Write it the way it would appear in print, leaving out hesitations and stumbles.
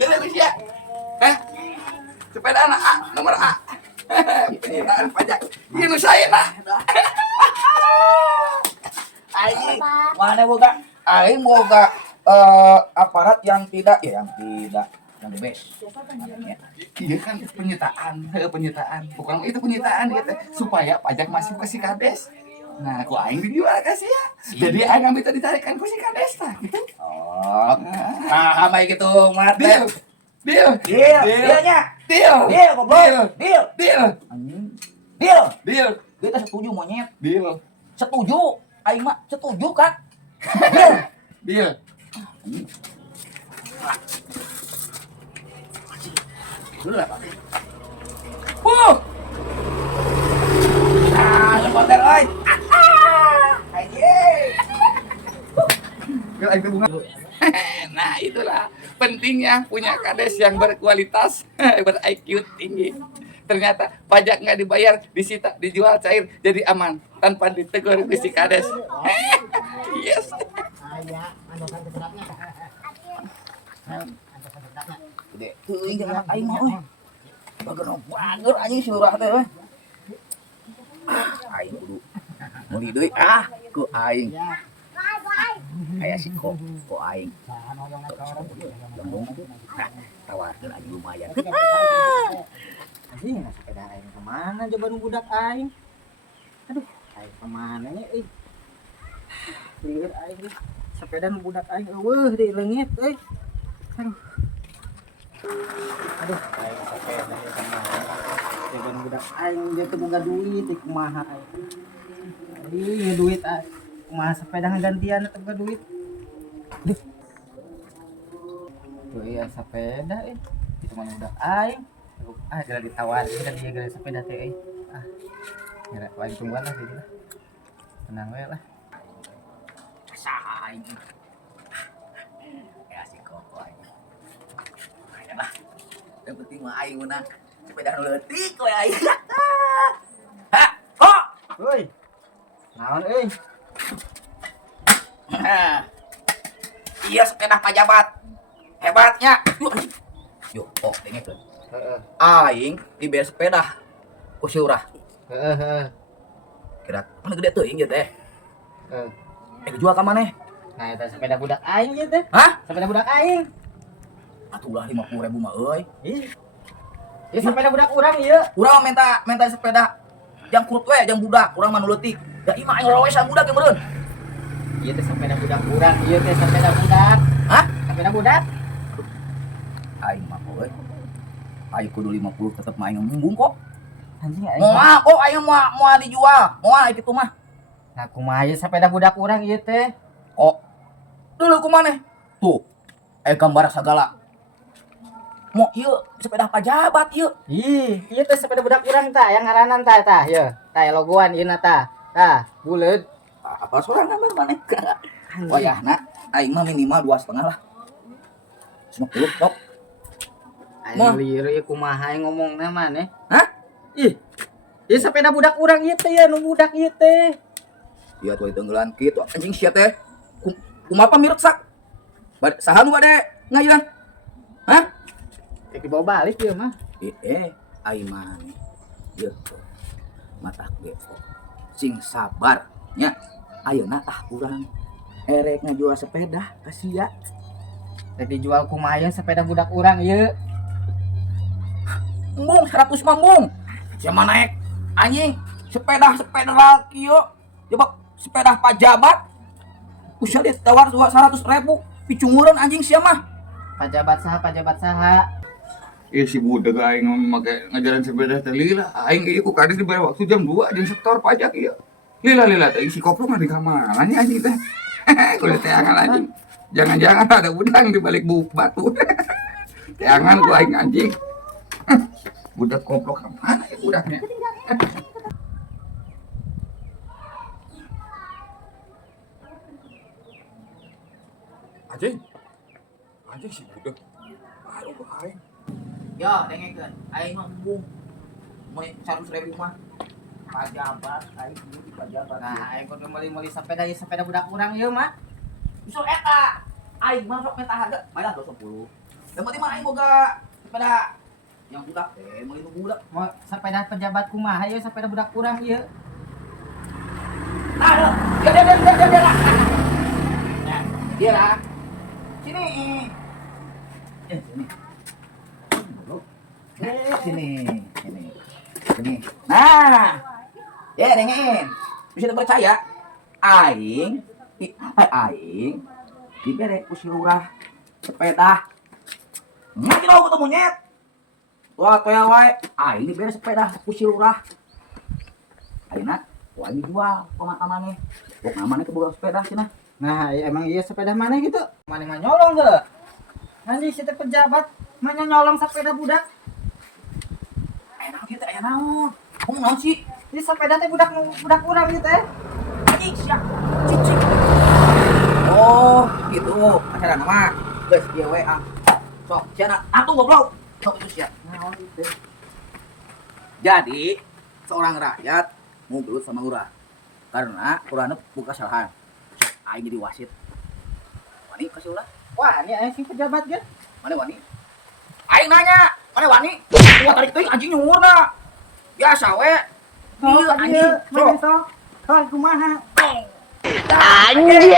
Dili ko siya. Hah? Sepeda anak A, nomor A. Ini nah, pajak. Ini saya nah. Aing mana boga? Aing boga aparat yang tidak yang yang the best. Iya kan penyitaan. Bukan itu penyitaan gitu supaya pajak masuk ke si kades. Nah, aku aing dijual kasih ya. Jadi aing ambil ditarikan ku si kades lah gitu. Oh. Nah, sama gitu mate. Deal, goblok. Deal. Kita setuju monyet. Deal. Setuju. Aing mah setuju kan? Deal. Dulu lah, Pak. Nah, sebentar, oi. Bunga. Nah, itulah pentingnya punya kades yang berkualitas, ber-IQ tinggi. Ternyata pajak nggak dibayar, disita, dijual cair, jadi aman tanpa ditegur si kades. Yes. Gede, tuh jangan aing mah euy. Bager anjing surah teh euy. Aing kudu meuli deui ku aing. Aya si ko aing. Tawarkeun aja lumayan. Anjing sepeda aing kemana coba nu budak aing. Aduh, aing kemana nya euy. Lieur aing sepeda nu budak aing eueuh di leungit euy. Aduh, aing sepeda ieu kemana. Coba nu budak aing dia teu boga duit di kumaha aing. Ieu duit aing. Kumaha sepeda gantian teu boga duit. Tuh iya sepeda itu mah budak aing. Gara ditawarin dan dia gara sepeda teh gara aing tungguan lah gitu lah. Tenang we lah. Saha aing. Ya si koko aing. Ayo lah. Yang penting mah aing menang. Sepeda nu leutik we aing. Ha, kok. Heuy. Naon euy? Iya sepeda pejabat. Hebatnya. Yuk, kok dengekeun. Heeh. Aing dibayar sepeda ku si urah. Heeh. Kira mana gede teuing ieu teh. Heeh. Dijual ka maneh? Nah, eta sepeda budak aing ieu teh. Hah? Sepeda budak aing. Atuh lah 50.000 mah euy. Ih. Ieu sepeda budak urang ieu. Urang minta sepeda yang kurut we, yang budak, urang mah nu leutik. Da imah aing rowesan budak ge meureun. Ieu teh sepeda budak urang, ieu teh sepeda budak. Hah? Sepeda budak. Aing mah euy. Aing kudu 50 tetep mah aing ngembung kok. Anjing aing. Moal kok aing moal dijual. Moal kitu mah. Nah, kumaha ieu sepeda budak urang ieu teh? Kok dulu ku maneh? Tuh. Gambar sagala. Mau ieu sepeda pejabat ieu. Ih, ieu teh sepeda budak urang tah, yang ngaranan tah, ieu. Tah logoan ieu tah. Tah, buleud. Apa sorangan gambar maneh? Wayahna aing mah minimal 2,5 lah. 50 sok. Aing lieur ieu kumaha aing ngomongna maneh? Hah? Ih. Ieu sepeda budak urang ieu teh ya, nu budak ieu teh. Ieu tuh tenggelan kitu anjing sia teh. Kumaha mireksak? Saha nu bade ngayeun? Hah? Dibawa balik ieu mah. Aing mah ieu mata ge sing sabar nya. Ayeuna tah urang erek ngajual sepeda ka sia. Teh dijual kumaha ieu sepeda budak urang ieu? Embung 100 mambung. Siapa naik anjing sepeda laki yo. Coba sepeda pejabat. Usah ditawar 100.000 picungureun anjing sia mah. Pajabat saha? Iya si budak aing make ngajaran sepeda teh lila. Aing ieu ku kades dibayar waktu jam 2 jeung setor pajak ieu. Lila teh si koplok mah di kamar anjing teh. Kudu teangan anjing. Jangan-jangan ada udang di balik batu. Teangan ku aing anjing. Budak koplok mana ya budaknya? Anjing si budak. Aduh aing. Yo dengekeun aing mah embung. Mau 100.000 mah pejabat aing di pejabat. Nah, aing kudu meuli sepeda ieu sepeda budak urang ieu mah. Justru eta aing mah sok minta harga malah 210. Yang penting mah aing boga sepeda yang budak teh mau itu budak. Mau sepeda pejabat kumaha ieu sepeda budak kurang ieu. Nah, dia lah. Nah, dia lah. Sini. Sini. Sini. Nah, ya dengerin. Bisa percaya. Aing dibere ku si lurah sepeda. Ngerti tau ketemu nyet. Wah, toya wae. Aing dibere sepeda ku si lurah. Ayeuna wah ini jual pemakamannya. Pok namanya ke boga sepeda cenah. Nah, emang iya sepeda mana gitu? Mana mah nyolong ge. Nanti si teh pejabat mah nyolong sepeda budak. Enak kita aya naon? Kamu naon sih? Ini sepeda teh budak kurang gitu teh. Anjing sia. Cicik. Oh, gitu. Acara nama. Geus ieu we ah. Sok, cenah atuh goblok. Sok itu sia. Naon gitu. Jadi, seorang rakyat mau gelut sama lurah. Karena lurahna buka kesalahan. Aing jadi wasit. Wani kasih ulah. Wah, ini aya si pejabat ge. Mana wani? Aing nanya, mana wani? Wah tarik teuing anjing nyuwurna. Biasa we. Ieu anjing. Sok. Sok kumaha? Anjing.